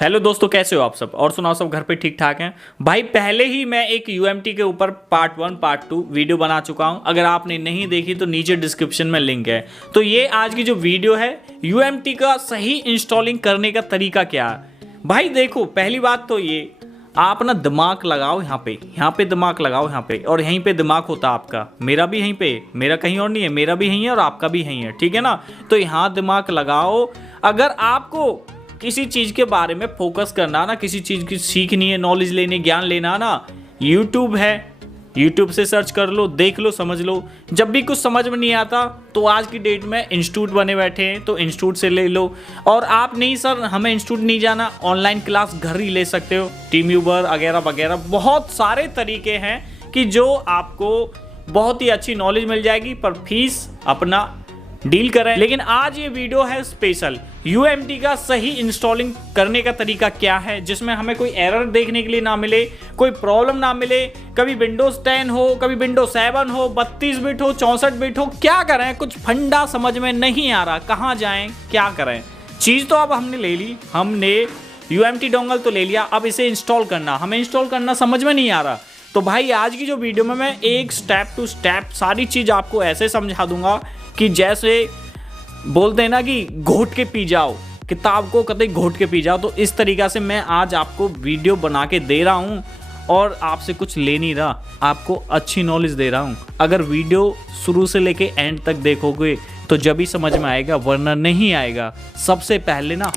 Hello दोस्तों, कैसे हो आप सब? और सुनाओ, सब घर पे ठीक ठाक हैं? भाई पहले ही मैं एक यूएमटी के ऊपर पार्ट 1 पार्ट 2 वीडियो बना चुका हूं। अगर आपने नहीं देखी तो नीचे डिस्क्रिप्शन में लिंक है। तो ये आज की जो वीडियो है, यूएमटी का सही इंस्टॉलिंग करने का तरीका क्या है। भाई देखो, पहली बात तो ये, आप ना दिमाग लगाओ यहाँ पे दिमाग लगाओ यहाँ पे, और यहीं पे दिमाग होता है आपका। मेरा भी यहीं पे, मेरा कहीं और नहीं है, मेरा भी यहीं है और आपका भी यहीं है, ठीक है ना। तो यहाँ दिमाग लगाओ। अगर आपको किसी चीज़ के बारे में फोकस करना ना, किसी चीज़ की सीखनी है, नॉलेज लेनी, ज्ञान लेना ना, यूट्यूब है, यूट्यूब से सर्च कर लो, देख लो, समझ लो। जब भी कुछ समझ में नहीं आता तो आज की डेट में इंस्टीट्यूट बने बैठे हैं, तो इंस्टीट्यूट से ले लो। और आप नहीं सर हमें इंस्टीट्यूट नहीं जाना, ऑनलाइन क्लास घर ही ले सकते हो, टीमयूबर वगैरह वगैरह, बहुत सारे तरीके हैं कि जो आपको बहुत ही अच्छी नॉलेज मिल जाएगी, पर फीस अपना डील करें। लेकिन आज ये वीडियो है स्पेशल, यूएमटी का सही इंस्टॉलिंग करने का तरीका क्या है, जिसमें हमें कोई एरर देखने के लिए ना मिले, कोई प्रॉब्लम ना मिले। कभी विंडोज 10 हो, कभी विंडोज 7 हो, 32 बिट हो, 64 बिट हो, क्या करें, कुछ फंडा समझ में नहीं आ रहा, कहाँ जाएं, क्या करें। चीज़ तो अब हमने ले ली, हमने यूएमटी डोंगल तो ले लिया, अब इसे इंस्टॉल करना, हमें इंस्टॉल करना समझ में नहीं आ रहा। तो भाई आज की जो वीडियो में मैं एक स्टेप टू स्टेप सारी चीज़ आपको ऐसे समझा दूंगा कि जैसे बोलते हैं ना कि घोट के पी जाओ, किताब को कतई घोट के पी जाओ। तो इस तरीक़ा से मैं आज आपको वीडियो बना के दे रहा हूँ, और आपसे कुछ ले नहीं रहा, आपको अच्छी नॉलेज दे रहा हूँ। अगर वीडियो शुरू से लेके एंड तक देखोगे तो जब ही समझ में आएगा, वरना नहीं आएगा। सबसे पहले ना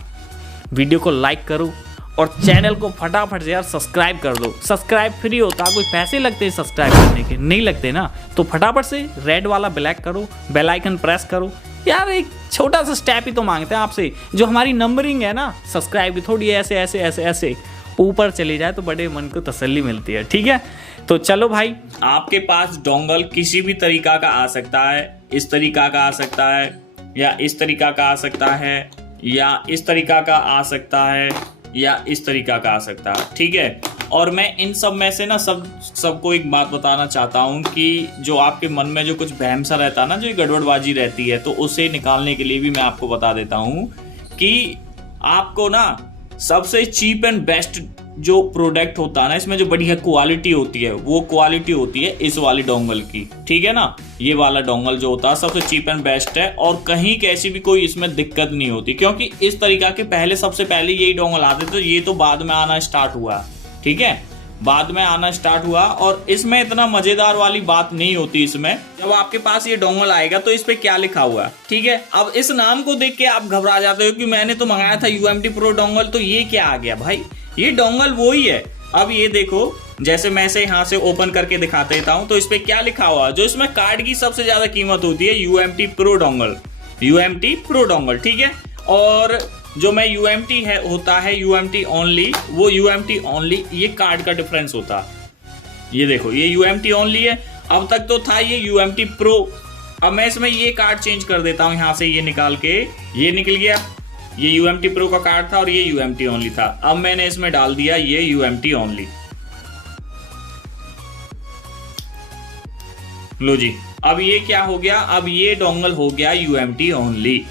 वीडियो को लाइक करो और चैनल को फटाफट से यार सब्सक्राइब कर दो। सब्सक्राइब फ्री होता, कोई पैसे लगते हैं सब्सक्राइब करने के? नहीं लगते ना। तो फटाफट से रेड वाला ब्लैक करो, बेल आइकन प्रेस करो। यार एक छोटा सा स्टेप ही तो मांगते हैं आपसे, जो हमारी नंबरिंग है ना सब्सक्राइब की, थोड़ी ऐसे ऐसे ऐसे ऐसे ऊपर चली जाए तो बड़े मन को तसल्ली मिलती है, ठीक है। तो चलो भाई, आपके पास डोंगल किसी भी तरीका का आ सकता है, इस तरीका का आ सकता है, या इस तरीका का आ सकता है, या इस तरीका का आ सकता है, या इस तरीका का आ सकता है, ठीक है। और मैं इन सब में से ना सबको एक बात बताना चाहता हूँ कि जो आपके मन में जो कुछ वहम सा रहता है ना, जो गड़बड़बाजी रहती है, तो उसे निकालने के लिए भी मैं आपको बता देता हूँ कि आपको ना सबसे चीप एंड बेस्ट जो प्रोडक्ट होता है ना, इसमें जो बढ़िया क्वालिटी होती है, वो क्वालिटी होती है इस वाली डोंगल की, ठीक है ना। ये वाला डोंगल जो होता है सबसे चीप एंड बेस्ट है, और कहीं कैसी भी कोई इसमें दिक्कत नहीं होती, क्योंकि इस तरीका के पहले सबसे पहले यही डोंगल आते थे। ये तो बाद में आना स्टार्ट हुआ, ठीक है, बाद में आना स्टार्ट हुआ। और इसमें इतना मजेदार वाली बात नहीं होती। इसमें जब आपके पास ये डोंगल आएगा तो इस पे क्या लिखा हुआ है, ठीक है। अब इस नाम को देख के आप घबरा जाते हो कि मैंने तो मंगाया था यूएमटी प्रो डोंगल, तो ये क्या आ गया भाई? ये डोंगल वो ही है। अब ये देखो, जैसे मैं इसे यहाँ से ओपन करके दिखा देता हूँ, तो इस पे क्या लिखा हुआ है, जो इसमें कार्ड की सबसे ज्यादा कीमत होती है, UMT pro dongle, UMT pro dongle, ठीक है। और जो मैं यूएमटी है होता है यूएमटी ओनली, वो यूएमटी ओनली, ये कार्ड का डिफरेंस होता है। ये देखो, ये यूएमटी ओनली है, अब तक तो था ये यूएमटी प्रो। अब मैं इसमें ये कार्ड चेंज कर देता हूँ, यहाँ से ये निकाल के, ये निकल गया, ये यूएमटी प्रो का कार्ड था और ये यूएमटी ओनली था। अब मैंने इसमें डाल दिया ये यूएमटी ओनली, लो जी। अब ये क्या हो गया, अब ये डोंगल हो गया यूएमटी ओनली।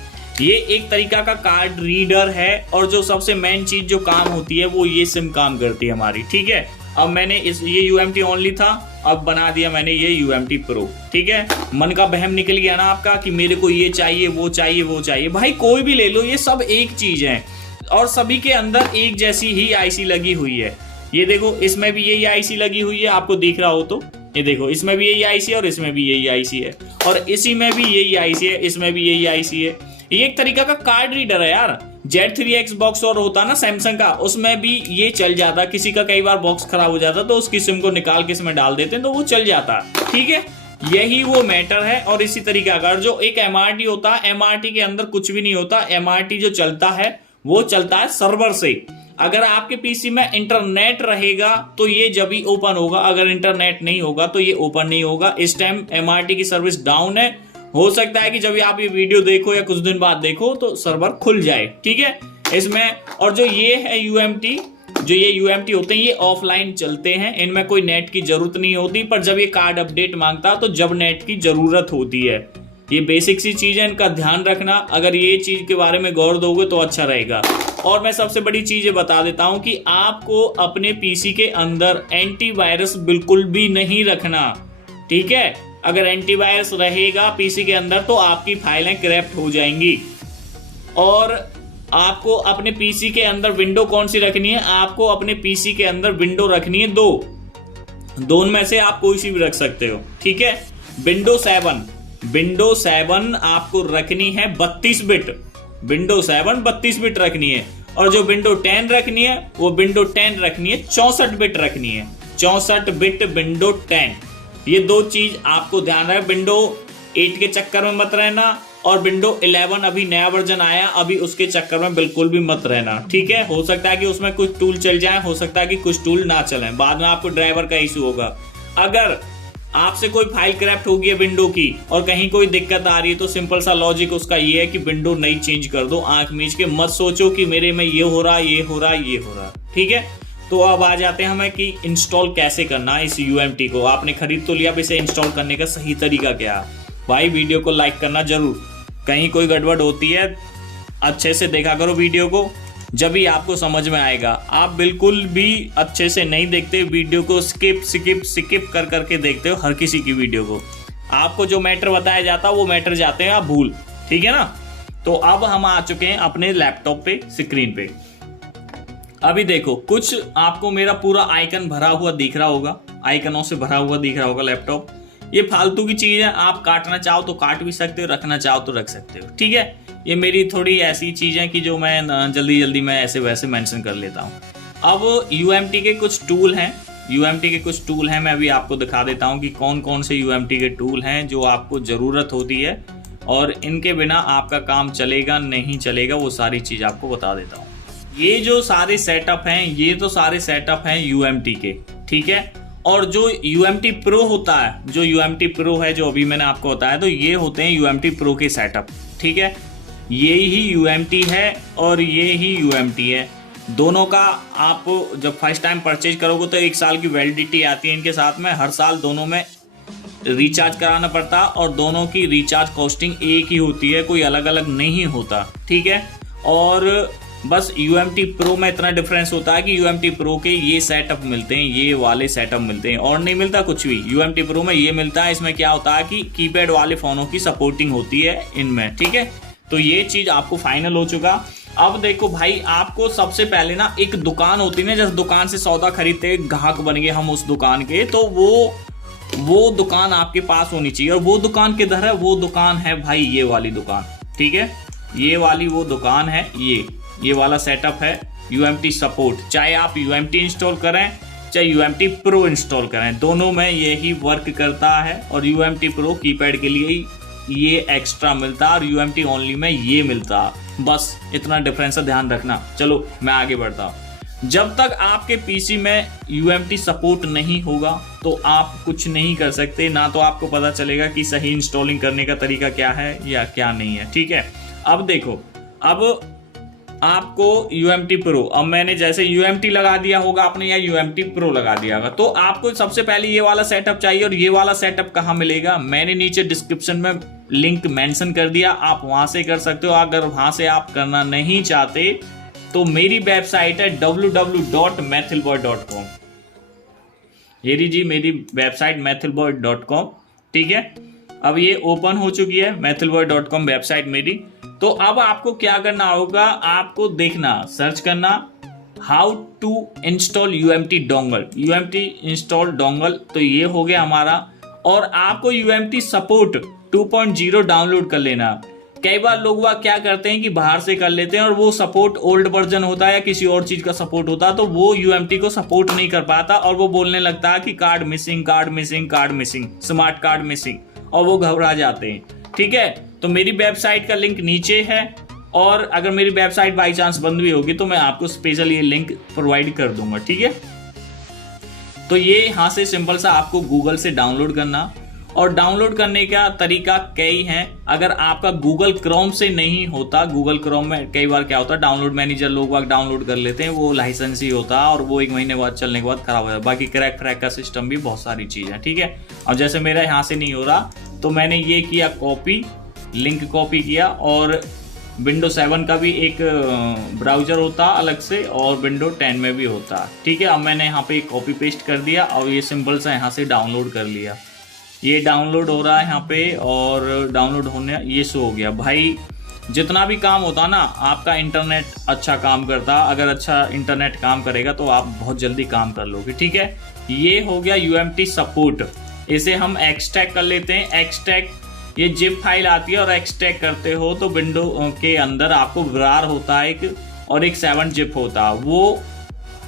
ये एक तरीका का कार्ड रीडर है, और जो सबसे मेन चीज जो काम होती है वो ये सिम काम करती है हमारी, ठीक है। अब मैंने ये यूएमटी ओनली था, अब बना दिया मैंने ये यूएमटी प्रो, ठीक है। मन का बहम निकल गया ना आपका कि मेरे को ये चाहिए, वो चाहिए, वो चाहिए। भाई कोई भी ले लो, ये सब एक चीज है, और सभी के अंदर एक जैसी ही आईसी लगी हुई है। ये देखो, इसमें भी यही आईसी लगी हुई है, आपको दिख रहा हो तो ये देखो, इसमें भी यही आईसी है और इसमें भी यही आईसी है, और इसी में भी यही आईसी है, इसमें भी यही आईसी है। ये एक तरीका का कार्ड रीडर है यार। Z3X बॉक्स और होता ना सैमसंग का, उसमें भी ये चल जाता। किसी का कई बार बॉक्स खराब हो जाता तो उसकी सिम को निकाल के इसमें डाल देते हैं, तो वो चल जाता, ठीक है। यही वो मैटर है। और इसी तरीका का जो एक MRT होता है, MRT के अंदर कुछ भी नहीं होता। MRT जो चलता है वो चलता है सर्वर से। अगर आपके पीसी में इंटरनेट रहेगा तो ये जब ही ओपन होगा, अगर इंटरनेट नहीं होगा तो ये ओपन नहीं होगा। इस टाइम MRT की सर्विस डाउन है। हो सकता है कि जब आप ये वीडियो देखो या कुछ दिन बाद देखो तो सर्वर खुल जाए, ठीक है इसमें। और जो ये है यूएमटी, जो ये यूएमटी होते हैं, ये ऑफलाइन चलते हैं, इनमें कोई नेट की जरूरत नहीं होती। पर जब ये कार्ड अपडेट मांगता तो जब नेट की जरूरत होती है। ये बेसिक सी चीज है, इनका ध्यान रखना। अगर ये चीज के बारे में गौर दोगे तो अच्छा रहेगा। और मैं सबसे बड़ी चीज ये बता देता हूं कि आपको अपने पीसी के अंदर एंटीवायरस बिल्कुल भी नहीं रखना, ठीक है। अगर एंटीवायरस रहेगा पीसी के अंदर तो आपकी फाइलें करप्ट हो जाएंगी। और आपको अपने पीसी के अंदर विंडो कौन सी रखनी है, आपको अपने पीसी के अंदर विंडो रखनी है दो में से आप कोई सी भी रख सकते हो, ठीक है। विंडो 7 आपको रखनी है 32 बिट, विंडो 7 32 बिट रखनी है। और जो विंडो 10 रखनी है वो विंडो 10 रखनी है 64 बिट रखनी है, 64 बिट विंडो 10। ये दो चीज आपको ध्यान रहे, विंडो 8 के चक्कर में मत रहना, और विंडो 11 अभी नया वर्जन आया, अभी उसके चक्कर में बिल्कुल भी मत रहना, ठीक है। हो सकता है कि उसमें कुछ टूल चल जाए, हो सकता है कि कुछ टूल ना चले, बाद में आपको ड्राइवर का इशू होगा। अगर आपसे कोई फाइल करप्ट हो गई है विंडो की और कहीं कोई दिक्कत आ रही है तो सिंपल सा लॉजिक उसका ये है कि विंडो नई चेंज कर दो। आंख मीच के मत सोचो कि मेरे में ये हो रहा, ये हो रहा, ये हो रहा, ठीक है। तो अब आ जाते हैं हमें कि इंस्टॉल कैसे करना है इस UMT को। आपने खरीद तो लिया, अब इसे इंस्टॉल करने का सही तरीका क्या है। भाई वीडियो को लाइक करना जरूर, कहीं कोई गड़बड़ होती है अच्छे से देखा करो वीडियो को, जब भी आपको समझ में आएगा। आप बिल्कुल भी अच्छे से नहीं देखते वीडियो को, स्किप कर करके देखते हो हर किसी की वीडियो को। आपको जो मैटर बताया जाता है वो मैटर जाते हैं आप भूल, ठीक है ना। तो अब हम आ चुके हैं अपने लैपटॉप पे, स्क्रीन पे। अभी देखो कुछ आपको मेरा पूरा आइकन भरा हुआ दिख रहा होगा, आइकनों से भरा हुआ दिख रहा होगा लैपटॉप। ये फालतू की चीज है, आप काटना चाहो तो काट भी सकते हो, रखना चाहो तो रख सकते हो, ठीक है। ये मेरी थोड़ी ऐसी चीज है कि जो मैं जल्दी मैं ऐसे वैसे मेंशन कर लेता हूँ। अब UMT के कुछ टूल हैं, मैं अभी आपको दिखा देता हूँ कि कौन कौन से UMT के टूल हैं जो आपको ज़रूरत होती है और इनके बिना आपका काम चलेगा नहीं चलेगा, वो सारी चीज़ आपको बता देता हूँ। ये जो सारे सेटअप हैं, ये तो सारे सेटअप हैं UMT के, ठीक है। और जो UMT Pro होता है, जो UMT Pro है जो अभी मैंने आपको बताया, तो ये होते हैं UMT Pro के सेटअप, ठीक है। ये ही UMT है और ये ही UMT है, दोनों का आप जब फर्स्ट टाइम परचेज करोगे तो 1 साल की वैलिडिटी आती है इनके साथ में। हर साल दोनों में रिचार्ज कराना पड़ता और दोनों की रिचार्ज कॉस्टिंग एक ही होती है, कोई अलग अलग नहीं होता, ठीक है। और बस UMT Pro में इतना डिफरेंस होता है कि UMT Pro के ये सेटअप मिलते हैं, ये वाले सेटअप मिलते हैं, और नहीं मिलता कुछ भी। UMT Pro में ये मिलता है, इसमें क्या होता है कि कीपैड वाले फोनों की सपोर्टिंग होती है इनमें, ठीक है। तो ये चीज आपको फाइनल हो चुका। अब देखो भाई, आपको सबसे पहले ना एक दुकान होती है ना, जैसे दुकान से सौदा खरीदते ग्राहक बन गए हम उस दुकान के, तो वो दुकान आपके पास होनी चाहिए। और वो दुकान किधर है, वो दुकान है भाई ये वाली दुकान, ठीक है। ये वाली वो दुकान है, ये वाला सेटअप है UMT सपोर्ट। चाहे आप UMT इंस्टॉल करें चाहे UMT Pro इंस्टॉल करें, दोनों में यही वर्क करता है। और UMT Pro कीपैड के लिए ये एक्स्ट्रा मिलता है और UMT ओनली में ये मिलता है, बस इतना डिफरेंस है, ध्यान रखना। चलो मैं आगे बढ़ता हूँ। जब तक आपके पीसी में UMT सपोर्ट नहीं होगा तो आप कुछ नहीं कर सकते, ना तो आपको पता चलेगा कि सही इंस्टॉलिंग करने का तरीका क्या है या क्या नहीं है, ठीक है। अब देखो, अब आपको UMT Pro, अब मैंने जैसे UMT लगा दिया होगा आपने या UMT Pro लगा दिया होगा, तो आपको सबसे पहले ये वाला सेटअप चाहिए। और ये वाला सेटअप कहाँ मिलेगा, मैंने नीचे डिस्क्रिप्शन में लिंक मेंशन कर दिया, आप वहां से कर सकते हो। अगर वहां से आप करना नहीं चाहते तो मेरी वेबसाइट है www.methylboy.com। ये जी मेरी वेबसाइट methylboy.com, ठीक है। अब ये ओपन हो चुकी है methylboy.com वेबसाइट मेरी। तो अब आपको क्या करना होगा, आपको देखना, सर्च करना how to install UMT dongle, UMT install dongle, तो ये हो गया हमारा। और आपको UMT सपोर्ट 2.0 डाउनलोड कर लेना। कई बार लोग क्या करते हैं कि बाहर से कर लेते हैं और वो सपोर्ट ओल्ड वर्जन होता है या किसी और चीज का सपोर्ट होता है, तो वो UMT को सपोर्ट नहीं कर पाता और वो बोलने लगता है कि card missing, smart card missing, और वो घबरा जाते हैं, ठीक है। तो मेरी वेबसाइट का लिंक नीचे है, और अगर मेरी वेबसाइट बाई चांस बंद भी होगी तो मैं आपको स्पेशल ये लिंक प्रोवाइड कर दूंगा, ठीक है। तो ये यहाँ से सिंपल सा आपको गूगल से डाउनलोड करना, और डाउनलोड करने का तरीका कई हैं। अगर आपका गूगल क्रोम से नहीं होता, गूगल क्रोम में कई बार क्या होता है, डाउनलोड मैनेजर लोग डाउनलोड कर लेते हैं, वो लाइसेंस ही होता है और वो 1 महीने बाद चलने के बाद खराब हो जाता है। बाकी क्रैक का सिस्टम भी बहुत सारी चीज है, ठीक है। और जैसे मेरा यहाँ से नहीं हो रहा तो मैंने ये किया कॉपी, लिंक कॉपी किया और विंडो 7 का भी एक ब्राउज़र होता अलग से और विंडो 10 में भी होता। ठीक है, अब मैंने यहाँ पे कॉपी पेस्ट कर दिया और ये सिंपल सा यहाँ से डाउनलोड कर लिया। ये डाउनलोड हो रहा है यहाँ पे और डाउनलोड होने ये शो हो गया। भाई जितना भी काम होता ना, आपका इंटरनेट अच्छा काम करता, अगर अच्छा इंटरनेट काम करेगा तो आप बहुत जल्दी काम कर लोगे। ठीक है, ये हो गया UMT सपोर्ट। इसे हम एक्सट्रैक्ट कर लेते हैं। एक्सट्रैक्ट ये जिप फाइल आती है और एक्सट्रैक्ट करते हो तो विंडो के अंदर आपको var होता है एक और एक 7 जिप होता है, वो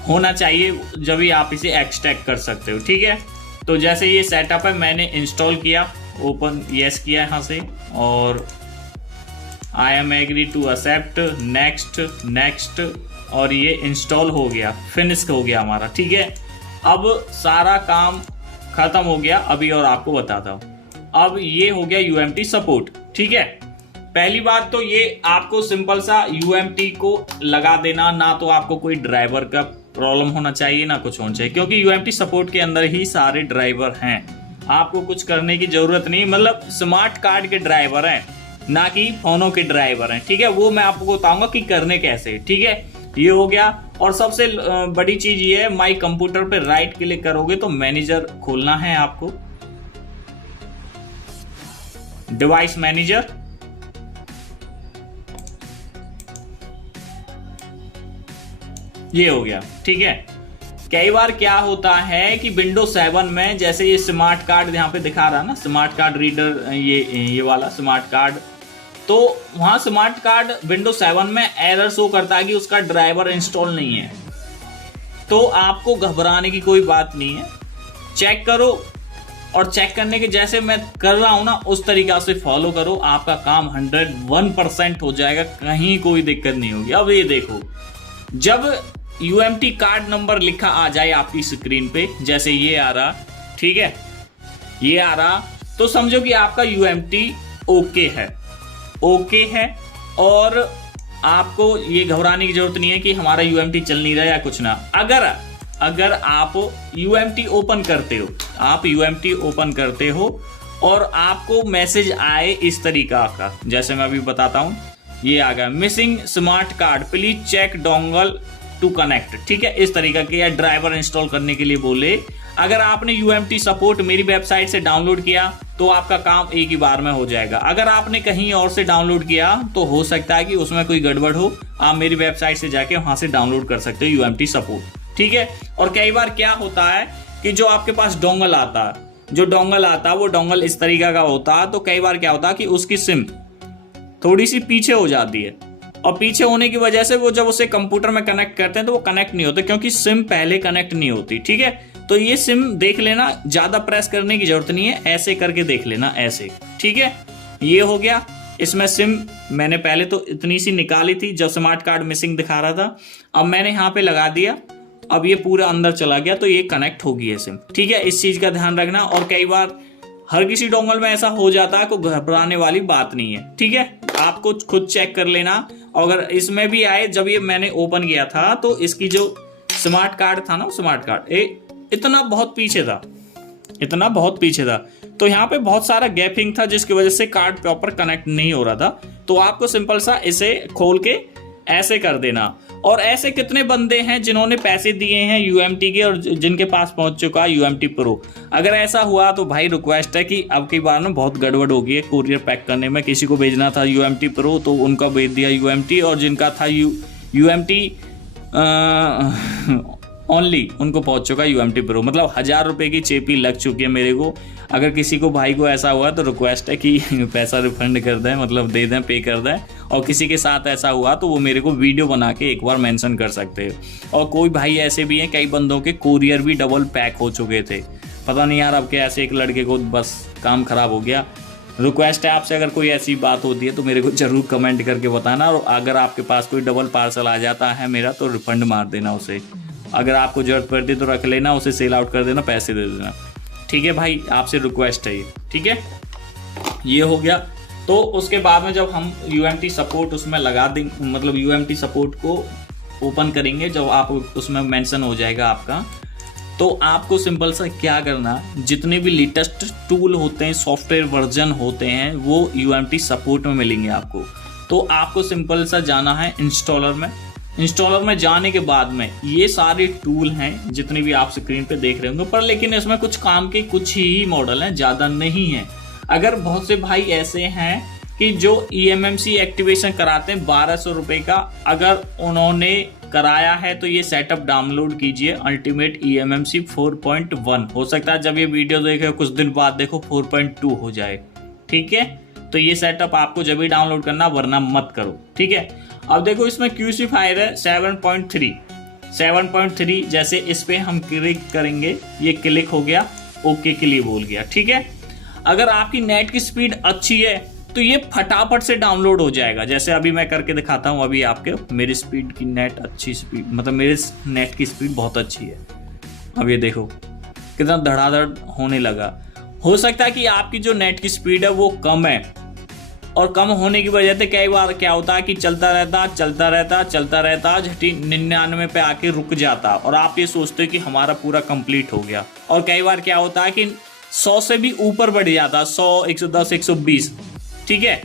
होना चाहिए जब भी आप इसे एक्सट्रैक्ट कर सकते हो। ठीक है, तो जैसे ये सेटअप है, मैंने इंस्टॉल किया, ओपन यस किया यहाँ से और I am agree to accept, next next, और ये इंस्टॉल हो गया, फिनिश हो गया हमारा। ठीक है, अब सारा काम खत्म हो गया। अभी और आपको बताता हूँ। अब ये हो गया UMT सपोर्ट। ठीक है, पहली बात तो ये आपको सिंपल सा UMT को लगा देना, ना तो आपको कोई ड्राइवर का प्रॉब्लम होना चाहिए ना कुछ होना चाहिए, क्योंकि UMT सपोर्ट के अंदर ही सारे ड्राइवर हैं। आपको कुछ करने की जरूरत नहीं, मतलब स्मार्ट कार्ड के ड्राइवर हैं, ना कि फोनों के ड्राइवर हैं। ठीक है, वो मैं आपको बताऊंगा कि करने कैसे। ठीक है, ये हो गया। और सबसे बड़ी चीज ये है, माई कंप्यूटर पे राइट क्लिक करोगे तो मैनेजर खोलना है आपको, डिवाइस मैनेजर। ये हो गया। ठीक है, कई बार क्या होता है कि विंडो 7 में जैसे ये स्मार्ट कार्ड यहाँ पे दिखा रहा है ना, स्मार्ट कार्ड रीडर, ये वाला स्मार्ट कार्ड, तो वहां स्मार्ट कार्ड विंडो 7 में एरर शो करता है कि उसका ड्राइवर इंस्टॉल नहीं है। तो आपको घबराने की कोई बात नहीं है, चेक करो और चेक करने के जैसे मैं कर रहा हूं ना उस तरीका से फॉलो करो, आपका काम 101% हो जाएगा, कहीं कोई दिक्कत नहीं होगी। अब ये देखो, जब UMT कार्ड नंबर लिखा आ जाए आपकी स्क्रीन पे, जैसे ये आ रहा, ठीक है, ये आ रहा, तो समझो कि आपका UMT ओके है, ओके है। और आपको ये घबराने की जरूरत नहीं है कि हमारा UMT चल नहीं रहा या कुछ ना। अगर आप UMT ओपन करते हो, आप UMT ओपन करते हो और आपको मैसेज आए इस तरीका का, जैसे मैं अभी बताता हूं, ये आ गया, missing smart card, please check dongle to connect. ठीक है, इस तरीका के, या ड्राइवर इंस्टॉल करने के लिए बोले। अगर आपने UMT सपोर्ट मेरी वेबसाइट से डाउनलोड किया तो आपका काम एक ही बार में हो जाएगा। अगर आपने कहीं और से डाउनलोड किया तो हो सकता है कि उसमें कोई गड़बड़ हो, आप मेरी वेबसाइट से जाके वहां से डाउनलोड कर सकते हो UMT सपोर्ट। ठीक है, और कई बार क्या होता है कि जो आपके पास डोंगल आता है, जो डोंगल आता है वो डोंगल इस तरीका का होता है, तो कई बार क्या होता है कि उसकी सिम थोड़ी सी पीछे हो जाती है, और पीछे होने की वजह से वो जब उसे कंप्यूटर में कनेक्ट करते हैं तो वो कनेक्ट नहीं होते, क्योंकि सिम पहले कनेक्ट नहीं होती। ठीक है, तो ये सिम देख लेना, ज्यादा प्रेस करने की जरूरत नहीं है, ऐसे करके देख लेना, ऐसे। ठीक है, ये हो गया। इसमें सिम मैंने पहले तो इतनी सी निकाली थी जब स्मार्ट कार्ड मिसिंग दिखा रहा था, अब मैंने यहाँ पे लगा दिया, अब ये पूरा अंदर चला गया, तो ये कनेक्ट होगी है सिम। ठीक है, इस चीज का ध्यान रखना। और कई बार हर किसी डोंगल में ऐसा हो जाता है, कोई घबराने वाली बात नहीं है। ठीक है, आपको खुद चेक कर लेना। अगर इसमें भी आए, जब ये मैंने ओपन किया था तो इसकी जो स्मार्ट कार्ड था ना, स्मार्ट कार्ड इतना बहुत पीछे था, इतना बहुत पीछे था, तो यहाँ पे बहुत सारा गैपिंग था जिसकी वजह से कार्ड प्रॉपर कनेक्ट नहीं हो रहा था। तो आपको सिंपल सा इसे खोल के ऐसे कर देना। और ऐसे कितने बंदे हैं जिन्होंने पैसे दिए हैं UMT के और जिनके पास पहुंच चुका है UMT प्रो। अगर ऐसा हुआ तो भाई रिक्वेस्ट है कि अब की बार में बहुत गड़बड़ हो गई है कोरियर पैक करने में। किसी को भेजना था UMT प्रो तो उनका भेज दिया UMT, और जिनका था UMT ओनली उनको पहुंच चुका UMT प्रो। मतलब 1000 रुपये की चेपी लग चुकी है मेरे को। अगर किसी को भाई को ऐसा हुआ तो रिक्वेस्ट है कि पैसा रिफंड कर दें, मतलब दे दें, पे कर दें। और किसी के साथ ऐसा हुआ तो वो मेरे को वीडियो बना के एक बार मेंशन कर सकते हैं। और कोई भाई ऐसे भी हैं, कई बंदों के कोरियर भी डबल पैक हो चुके थे, पता नहीं यार अब क्या, ऐसे एक लड़के को बस काम खराब हो गया। रिक्वेस्ट है आपसे, अगर कोई ऐसी बात होती है तो मेरे को जरूर कमेंट करके बताना। और अगर आपके पास कोई डबल पार्सल आ जाता है मेरा तो रिफंड मार देना उसे। अगर आपको जरूरत पड़ती तो रख लेना, उसे सेल आउट कर देना, पैसे दे देना। ठीक है भाई, आपसे रिक्वेस्ट है ये। ठीक है, ये हो गया। तो उसके बाद में जब हम UMT सपोर्ट उसमें लगा देंगे, मतलब UMT सपोर्ट को ओपन करेंगे, जब आप उसमें मेंशन हो जाएगा आपका, तो आपको सिंपल सा क्या करना, जितने भी लेटेस्ट टूल होते हैं, सॉफ्टवेयर वर्जन होते हैं, वो UMT सपोर्ट में मिलेंगे आपको। तो आपको सिंपल सा जाना है इंस्टॉलर में। इंस्टॉलर में जाने के बाद में ये सारे टूल हैं जितने भी आप स्क्रीन पे देख रहे होंगे, पर लेकिन इसमें कुछ काम के कुछ ही मॉडल हैं, ज़्यादा नहीं है। अगर बहुत से भाई ऐसे हैं कि जो eMMC एक्टिवेशन कराते हैं 1200 रुपये का, अगर उन्होंने कराया है तो ये सेटअप डाउनलोड कीजिए अल्टीमेट eMMC 4.1। हो सकता है जब ये वीडियो देखे कुछ दिन बाद देखो 4.2 हो जाए, ठीक है। तो ये सेटअप आपको जब भी डाउनलोड करना, वरना मत करो, ठीक है। अब देखो इसमें क्यूसीफायर है 7.3। जैसे इस पे हम क्लिक करेंगे, ये क्लिक हो गया, ओके के लिए बोल गया, ठीक है। अगर आपकी नेट की स्पीड अच्छी है तो ये फटाफट से डाउनलोड हो जाएगा। जैसे अभी मैं करके दिखाता हूँ, अभी आपके मेरी स्पीड की नेट अच्छी स्पीड, मतलब मेरे नेट की स्पीड बहुत अच्छी है। अब ये देखो कितना धड़ाधड़ होने लगा। हो सकता है कि आपकी जो नेट की स्पीड है वो कम है, और कम होने की वजह से कई बार क्या होता है कि चलता रहता झटी 99 पे आके रुक जाता, और आप ये सोचते हो कि हमारा पूरा कंप्लीट हो गया। और कई बार क्या होता है कि 100 से भी ऊपर बढ़ जाता, 100, 110, 120, ठीक है,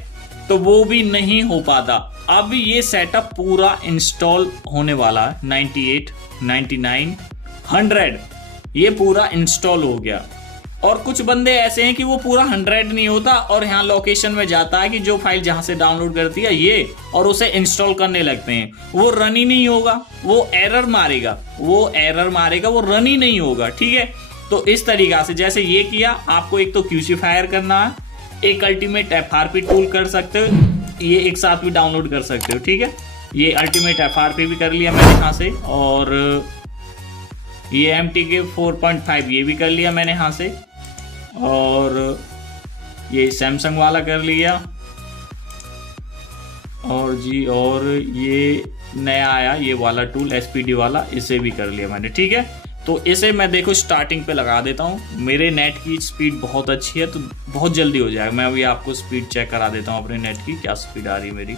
तो वो भी नहीं हो पाता। अब ये सेटअप पूरा इंस्टॉल होने वाला है, 98, 99, 100 ये पूरा इंस्टॉल हो गया। और कुछ बंदे ऐसे हैं कि वो पूरा 100 नहीं होता, और यहाँ लोकेशन में जाता है कि जो फाइल जहाँ से डाउनलोड करती है ये, और उसे इंस्टॉल करने लगते हैं, वो रन ही नहीं होगा, वो एरर मारेगा, वो रन ही नहीं होगा, ठीक है। तो इस तरीका से जैसे ये किया, आपको एक तो क्यूसीफायर करना है, एक अल्टीमेट FRP टूल कर सकते हो, ये एक साथ भी डाउनलोड कर सकते हो, ठीक है। ये अल्टीमेट FRP भी कर लिया मैंने यहाँ से, और ये MTK 4.5 ये भी कर लिया मैंने यहाँ से, और ये सैमसंग वाला कर लिया, और ये नया आया ये वाला टूल SPD वाला, इसे भी कर लिया मैंने, ठीक है। तो इसे मैं देखो स्टार्टिंग पे लगा देता हूँ। मेरे नेट की स्पीड बहुत अच्छी है तो बहुत जल्दी हो जाएगा। मैं अभी आपको स्पीड चेक करा देता हूँ अपने नेट की, क्या स्पीड आ रही है मेरी।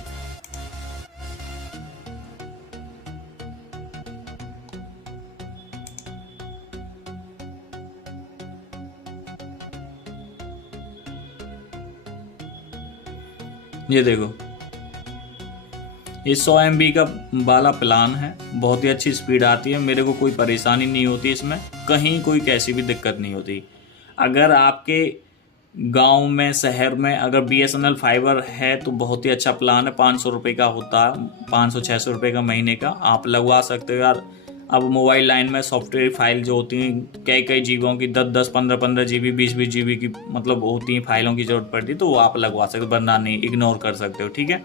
ये देखो ये 100 MB का वाला प्लान है, बहुत ही अच्छी स्पीड आती है, मेरे को कोई परेशानी नहीं होती इसमें, कहीं कोई कैसी भी दिक्कत नहीं होती। अगर आपके गांव में, शहर में अगर BSNL फाइबर है तो बहुत ही अच्छा प्लान है, 500 रुपये का होता है, 500-600 रुपये का महीने का, आप लगवा सकते हो यार। अब मोबाइल लाइन में सॉफ्टवेयर फाइल जो होती हैं कई जीबों की, 10-10, 15-15 GB, 20-20 GB की मतलब होती हैं, फाइलों की ज़रूरत पड़ती है, तो वो आप लगवा सकते हो, वरना नहीं, इग्नोर कर सकते हो, ठीक है।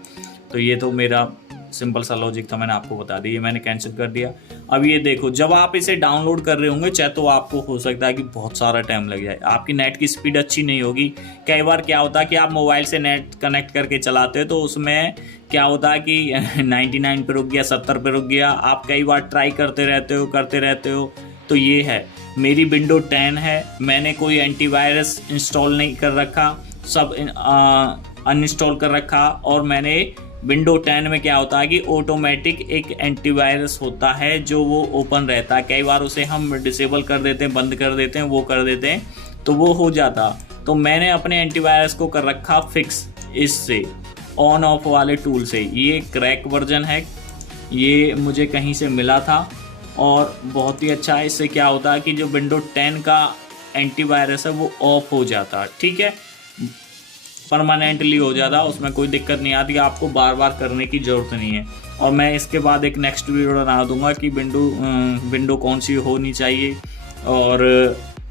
तो ये तो मेरा सिंपल सा लॉजिक था, मैंने आपको बता दिया, मैंने कैंसिल कर दिया। अब ये देखो, जब आप इसे डाउनलोड कर रहे होंगे चाहे, तो आपको हो सकता है कि बहुत सारा टाइम लग जाए, आपकी नेट की स्पीड अच्छी नहीं होगी। कई बार क्या होता है कि आप मोबाइल से नेट कनेक्ट करके चलाते हो, तो उसमें क्या होता है कि 99 पे रुक गया, 70 पे रुक गया, आप कई बार ट्राई करते रहते हो। तो ये है, मेरी विंडो 10 है, मैंने कोई एंटीवायरस इंस्टॉल नहीं कर रखा, सब अनइंस्टॉल कर रखा, और मैंने विंडो 10 में क्या होता है कि ऑटोमेटिक एक एंटीवायरस होता है जो वो ओपन रहता है, कई बार उसे हम डिसेबल कर देते हैं, बंद कर देते हैं, वो कर देते हैं, तो वो हो जाता। तो मैंने अपने एंटीवायरस को कर रखा फिक्स इससे, ऑन ऑफ वाले टूल से। ये क्रैक वर्जन है, ये मुझे कहीं से मिला था, और बहुत ही अच्छा है। इससे क्या होता है कि जो विंडो 10 का एंटीवायरस है वो ऑफ हो जाता, ठीक है, परमानेंटली हो जाता, उसमें कोई दिक्कत नहीं आती, आपको बार बार करने की ज़रूरत नहीं है। और मैं इसके बाद एक नेक्स्ट वीडियो बना दूंगा कि विंडो कौन सी होनी चाहिए, और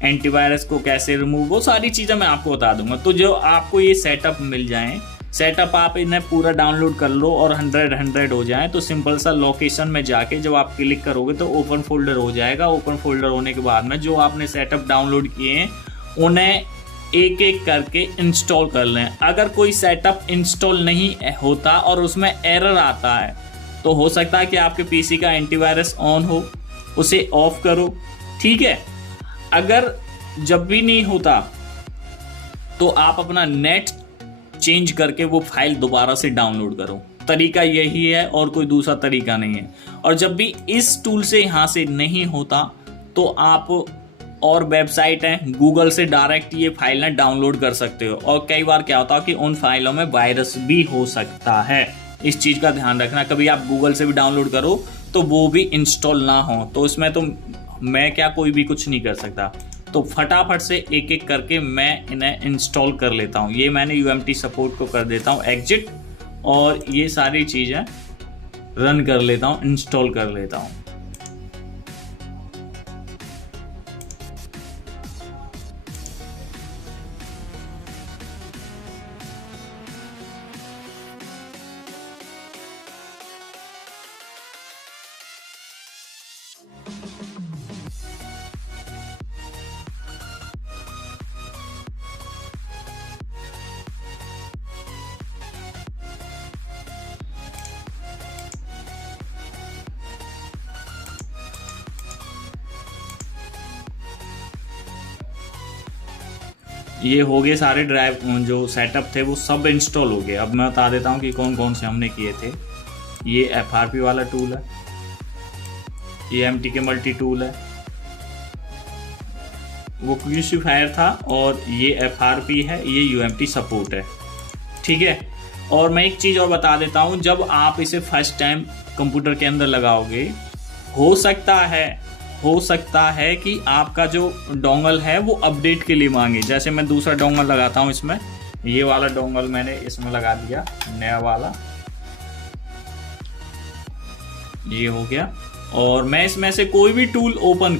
एंटीवायरस को कैसे रिमूव, वो सारी चीज़ें मैं आपको बता दूंगा। तो जो आपको ये सेटअप मिल जाए, सेटअप आप इन्हें पूरा डाउनलोड कर लो और 100 हो जाए, तो सिंपल सा लोकेशन में जाके जब आप क्लिक करोगे तो ओपन फोल्डर हो जाएगा। ओपन फोल्डर होने के बाद में जो आपने सेटअप डाउनलोड किए हैं उन्हें एक एक करके इंस्टॉल कर लें। अगर कोई सेटअप इंस्टॉल नहीं होता और उसमें एरर आता है, तो हो सकता है कि आपके पीसी का एंटीवायरस ऑन हो, उसे ऑफ करो, ठीक है। अगर जब भी नहीं होता तो आप अपना नेट चेंज करके वो फाइल दोबारा से डाउनलोड करो। तरीका यही है और कोई दूसरा तरीका नहीं है। और जब भी इस टूल से यहाँ से नहीं होता तो आप और वेबसाइट है गूगल से डायरेक्ट ये फाइलें डाउनलोड कर सकते हो। और कई बार क्या होता है कि उन फाइलों में वायरस भी हो सकता है। इस चीज़ का ध्यान रखना, कभी आप गूगल से भी डाउनलोड करो तो वो भी इंस्टॉल ना हो, तो इसमें तो मैं क्या कोई भी कुछ नहीं कर सकता। तो फटाफट से एक एक करके मैं इन्हें इंस्टॉल कर लेता हूँ। ये मैंने UMT सपोर्ट को कर देता हूँ एग्जिट, और ये सारी चीज़ें रन कर लेता हूँ, इंस्टॉल कर लेता हूँ। ये हो गए सारे ड्राइव जो सेटअप थे वो सब इंस्टॉल हो गए। अब मैं बता देता हूँ कि कौन कौन से हमने किए थे। ये FRP वाला टूल है, ये MTK मल्टी टूल है, वो क्यूसीफायर था, और ये FRP है, ये UMT सपोर्ट है, ठीक है। और मैं एक चीज़ और बता देता हूँ, जब आप इसे फर्स्ट टाइम कंप्यूटर के अंदर लगाओगे, हो सकता है कि आपका जो डोंगल है वो अपडेट के लिए मांगे। जैसे मैं दूसरा डोंगल लगाता हूँ इसमें, ये वाला डोंगल मैंने इसमें लगा दिया, नया वाला, ये हो गया। और मैं इसमें से कोई भी टूल ओपन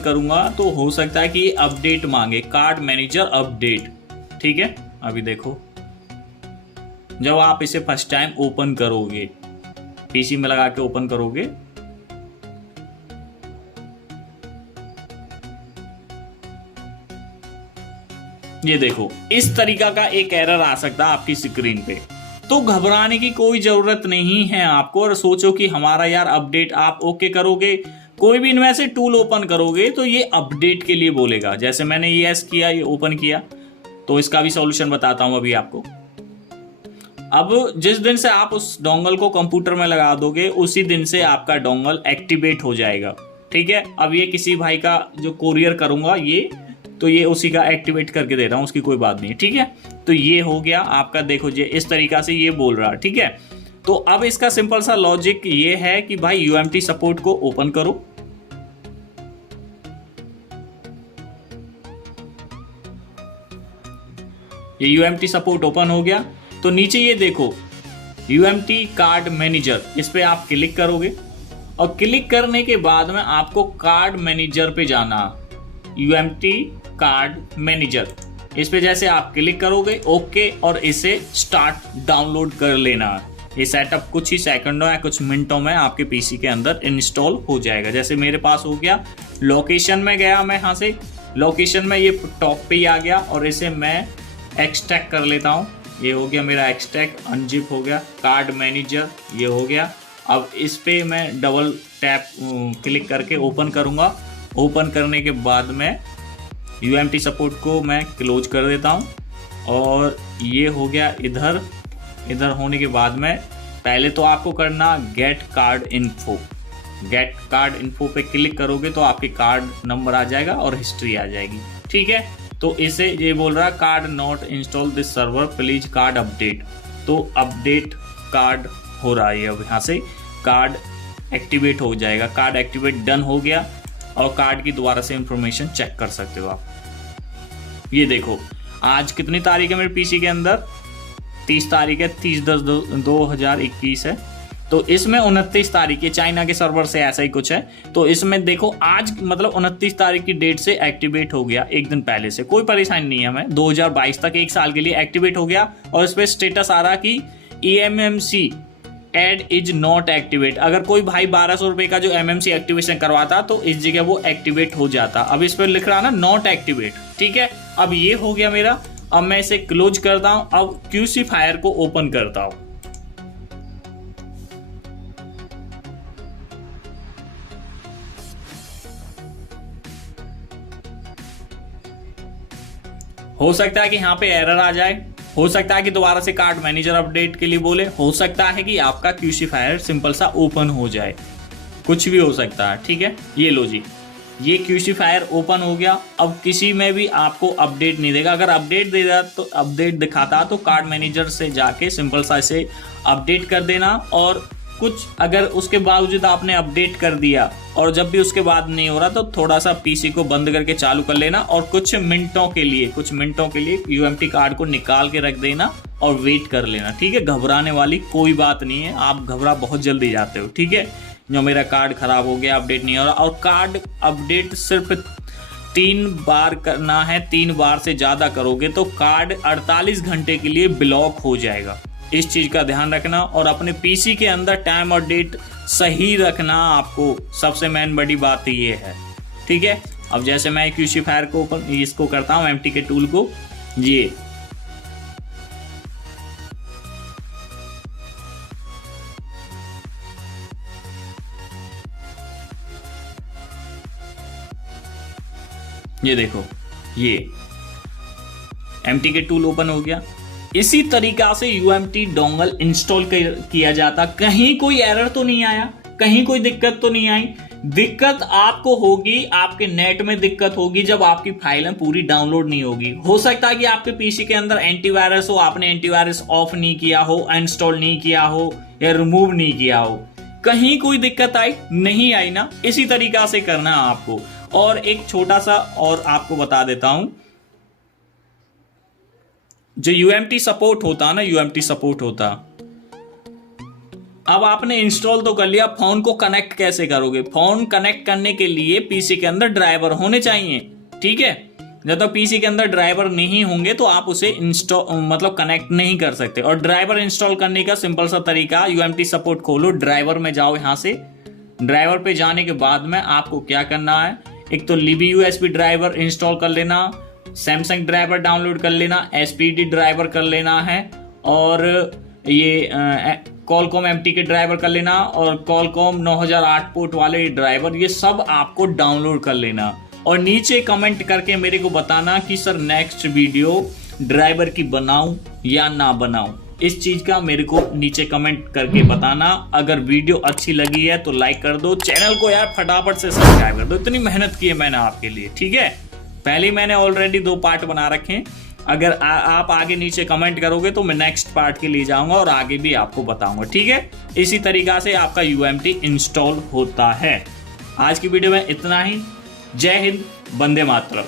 करूंगा तो हो सकता है कि ये अपडेट मांगे, कार्ड मैनेजर अपडेट, ठीक है। अभी देखो, जब आप इसे फर्स्ट टाइम ओपन करोगे, पीसी में लगा के ओपन करोगे, ये देखो इस तरीका का एक एरर आ सकता है आपकी स्क्रीन पे। तो घबराने की कोई जरूरत नहीं है आपको, और सोचो कि हमारा यार अपडेट, आप ओके करोगे, कोई भी इनमें से टूल ओपन करोगे तो ये अपडेट के लिए बोलेगा। जैसे मैंने ये यस किया, ये ओपन किया, तो इसका भी सॉल्यूशन बताता हूं अभी आपको। अब जिस दिन से आप उस डोंगल को कंप्यूटर में लगा दोगे, उसी दिन से आपका डोंगल एक्टिवेट हो जाएगा, ठीक है। अब ये किसी भाई का जो कोरियर करूंगा, ये उसी का एक्टिवेट करके दे रहा हूं, उसकी कोई बात नहीं, ठीक है। तो ये हो गया आपका, देखो ये इस तरीका से ये बोल रहा है, ठीक है। तो अब इसका सिंपल सा लॉजिक ये है कि भाई UMT सपोर्ट को ओपन करो, ये UMT सपोर्ट ओपन हो गया। तो नीचे ये देखो UMT कार्ड मैनेजर, इस पे आप क्लिक करोगे, और क्लिक करने के बाद में आपको कार्ड मैनेजर पे जाना, UMT कार्ड मैनेजर, इस पे जैसे आप क्लिक करोगे, ओके, और इसे स्टार्ट डाउनलोड कर लेना। ये सेटअप कुछ ही सेकंडों या कुछ मिनटों में आपके पीसी के अंदर इंस्टॉल हो जाएगा। जैसे मेरे पास हो गया, लोकेशन में गया, मैं यहाँ से लोकेशन में ये टॉप पे ही आ गया, और इसे मैं एक्सट्रैक्ट कर लेता हूँ। ये हो गया मेरा एक्सट्रैक्ट, अनजिप हो गया, कार्ड मैनेजर ये हो गया। अब इस पे मैं डबल टैप क्लिक करके ओपन करूँगा। ओपन करने के बाद में UMT सपोर्ट को मैं क्लोज कर देता हूँ, और ये हो गया इधर होने के बाद में पहले तो आपको करना गेट कार्ड इन्फो पे क्लिक करोगे तो आपके कार्ड नंबर आ जाएगा और हिस्ट्री आ जाएगी, ठीक है। तो इसे ये बोल रहा है card not install this server please card update, तो अपडेट कार्ड हो रहा है। अब यहाँ से कार्ड एक्टिवेट हो जाएगा, कार्ड एक्टिवेट डन हो गया, और कार्ड की दोबारा से इंफॉर्मेशन चेक कर सकते हो आप। ये देखो आज कितनी तारीख है मेरे पीसी के अंदर, 30 तारीख है, 30/10/2021 है। तो इसमें 29 तारीख है, चाइना के सर्वर से ऐसा ही कुछ है। तो इसमें देखो आज मतलब 29 तारीख की डेट से एक्टिवेट हो गया, एक दिन पहले से, कोई परेशानी नहीं है हमें। 2022 तक 1 साल के लिए एक्टिवेट हो गया, और इस पर स्टेटस आ रहा कि EMMC एड इज नॉट एक्टिवेट। अगर कोई भाई 1200 रुपये का जो MMC एक्टिवेशन करवाता तो इस जगह वो एक्टिवेट हो जाता। अब इस पर लिख रहा ना नॉट एक्टिवेट, ठीक है। अब ये हो गया मेरा। अब मैं इसे क्लोज करता हूं, अब क्यूसीफायर को ओपन करता हूं। हो सकता है कि यहाँ पे एरर आ जाए, हो सकता है कि दोबारा से कार्ड मैनेजर अपडेट के लिए बोले, हो सकता है कि आपका क्यूसीफायर सिंपल सा ओपन हो जाए, कुछ भी हो सकता है, ठीक है। ये लो जी, ये क्यूसीफायर ओपन हो गया। अब किसी में भी आपको अपडेट नहीं देगा। अगर अपडेट दे रहा तो अपडेट दिखाता तो कार्ड मैनेजर से जाके सिंपल सा इसे अपडेट कर देना। और कुछ अगर उसके बावजूद आपने अपडेट कर दिया और जब भी उसके बाद नहीं हो रहा तो थोड़ा सा पीसी को बंद करके चालू कर लेना और कुछ मिनटों के लिए यूएमटी कार्ड को निकाल के रख देना और वेट कर लेना। ठीक है, घबराने वाली कोई बात नहीं है, आप घबरा बहुत जल्दी जाते हो। ठीक है, जो मेरा कार्ड खराब हो गया, अपडेट नहीं हो रहा, और कार्ड अपडेट सिर्फ 3 बार करना है। 3 बार से ज़्यादा करोगे तो कार्ड 48 घंटे के लिए ब्लॉक हो जाएगा। इस चीज़ का ध्यान रखना और अपने पीसी के अंदर टाइम और डेट सही रखना, आपको सबसे मेन बड़ी बात ये है। ठीक है, अब जैसे मैं क्यूसीफायर को इसको करता हूँ, एमटी के टूल को, ये देखो, ये एमटी के टूल ओपन हो गया। इसी तरीका से यूएमटी डोंगल इंस्टॉल किया जाता। कहीं कोई एरर तो नहीं आया, कहीं कोई दिक्कत तो नहीं आई। दिक्कत आपको होगी, आपके नेट में दिक्कत होगी जब आपकी फाइलें पूरी डाउनलोड नहीं होगी। हो सकता है कि आपके पीसी के अंदर एंटीवायरस हो, आपने एंटीवायरस ऑफ नहीं किया हो, इंस्टॉल नहीं किया हो या रिमूव नहीं किया हो। कहीं कोई दिक्कत आई नहीं आई ना, इसी तरीका से करना है आपको। और एक छोटा सा और आपको बता देता हूं, जो यूएमटी सपोर्ट होता ना, यूएमटी सपोर्ट होता, अब आपने इंस्टॉल तो कर लिया, फोन को कनेक्ट कैसे करोगे? फोन कनेक्ट करने के लिए पीसी के अंदर ड्राइवर होने चाहिए। ठीक है, जब तक पीसी के अंदर ड्राइवर नहीं होंगे तो आप उसे इंस्टॉल कनेक्ट नहीं कर सकते। और ड्राइवर इंस्टॉल करने का सिंपल सा तरीका, यूएमटी सपोर्ट खोलो, ड्राइवर में जाओ, यहां से ड्राइवर पे जाने के बाद में आपको क्या करना है, एक तो लिबी यूएसबी ड्राइवर इंस्टॉल कर लेना, सैमसंग ड्राइवर डाउनलोड कर लेना, एसपीडी ड्राइवर कर लेना है, और ये कॉलकॉम एमटी के ड्राइवर कर लेना, और कॉलकॉम 9008 पोर्ट वाले ड्राइवर, ये सब आपको डाउनलोड कर लेना। और नीचे कमेंट करके मेरे को बताना कि सर नेक्स्ट वीडियो ड्राइवर की बनाऊं या ना बनाऊं। इस चीज का मेरे को नीचे कमेंट करके बताना। अगर वीडियो अच्छी लगी है तो लाइक कर दो, चैनल को यार फटाफट से सब्सक्राइब कर दो, इतनी मेहनत की है मैंने आपके लिए। ठीक है, पहले मैंने ऑलरेडी 2 पार्ट बना रखे हैं। अगर आप आगे नीचे कमेंट करोगे तो मैं नेक्स्ट पार्ट के लिए जाऊंगा और आगे भी आपको बताऊंगा। ठीक है, इसी तरीका से आपका यूएमटी इंस्टॉल होता है। आज की वीडियो में इतना ही। जय हिंद, वंदे मातरम।